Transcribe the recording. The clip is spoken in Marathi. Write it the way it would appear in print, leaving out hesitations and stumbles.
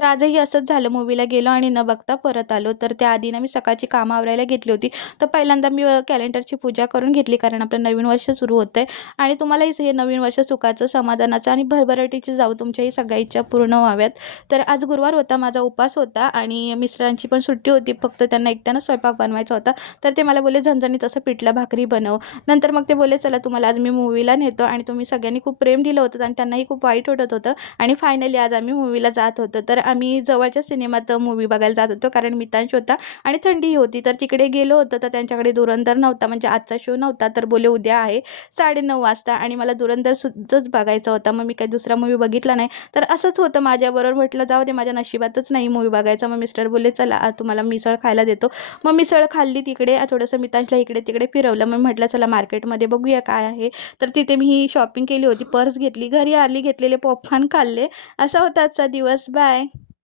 तर आजही असंच झालं, मूव्हीला गेलो आणि न बघता परत आलो. तर त्याआधी ना मी सकाळची कामं आवरायला घेतली होती. तर पहिल्यांदा मी कॅलेंडरची पूजा करून घेतली, कारण आपलं नवीन वर्ष सुरू होतंय आणि तुम्हालाही हे नवीन वर्ष सुखाचं, समाधानाचं आणि भरभराटीची जावो, तुमच्याही सगळ्या इच्छा पूर्ण व्हाव्यात. तर आज गुरुवार होता, माझा उपवास होता आणि मिस्टरांची पण सुट्टी होती. फक्त त्यांना एकट्यानं स्वयंपाक बनवायचा होता. तर ते मला बोलले, झणझणीत असं पिठलं भाकरी बनव. नंतर मग ते बोलले, चला तुम्हाला आज मी मूव्हीला नेतो आणि तुम्ही सगळ्यांनी खूप प्रेम दिलं होतं आणि त्यांनाही खूप वाईट वाटत होतं आणि फायनली आज आम्ही मूव्हीला जात होतो. तर आम्ही जवळच्या सिनेमात मूव्ही बघायला जात होतो, कारण मित्रांशी होता आणि थंडीही होती. तर तिकडे गेलो होतो, तर त्यांच्याकडे धुरंधर नव्हता, म्हणजे आजचा शो नव्हता. तर बोलले उद्या आहे 9:30 वाजता आणि मला धुरंधर सुद्धाच बघायचा होता. मग मी काही दुसरा मूव्ही बघितला नाही. तर असंच होतं माझ्याबरोबर. म्हटलं जाऊ दे, माझ्या नशिबातच नाही मूव्ही बघायचा. मग मिस्टर बोलले, चला तुम्हाला मिसळ खायला देतो. मग मिसळ खाल्ली तिकडे, थोडंसं मित्रांच्या इकडे तिकडे फिरवलं. मग म्हटलं चला मार्केटमध्ये बघूया काय आहे. तर तिथे मी ही शॉपिंग केली होती, पर्स घेतली, घरी आली, घेतलेले पॉपकॉर्न खाल्ले. असा होता आजचा दिवस. बाय.